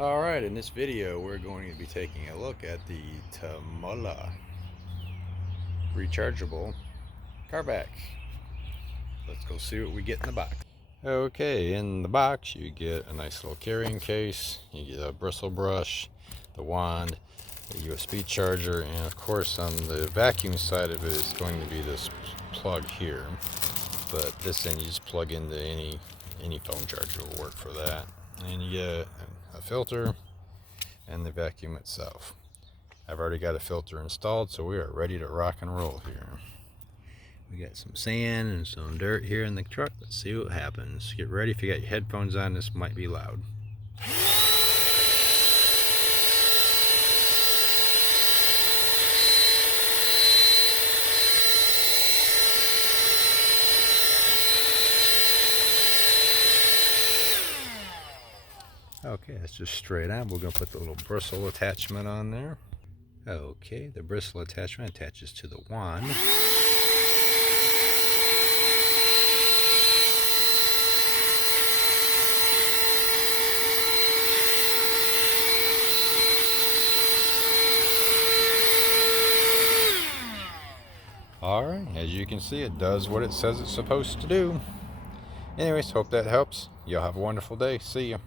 Alright, in this video we're going to be taking a look at the TEMOLA Rechargeable car back. Let's go see what we get in the box. Okay, in the box you get a nice little carrying case, you get a bristle brush, the wand, a USB charger, and of course on the vacuum side of it is going to be this plug here. But this thing you just plug into any phone charger will work for that. And you get a filter and the vacuum itself. I've already got a filter installed, so we are ready to rock and roll here. We got some sand and some dirt here in the truck. Let's see what happens. Get ready. If you got your headphones on, this might be loud. Okay, that's just straight on. We're going to put the little bristle attachment on there. Okay, the bristle attachment attaches to the wand. Alright, as you can see, it does what it says it's supposed to do. Anyways, hope that helps. Y'all have a wonderful day. See ya.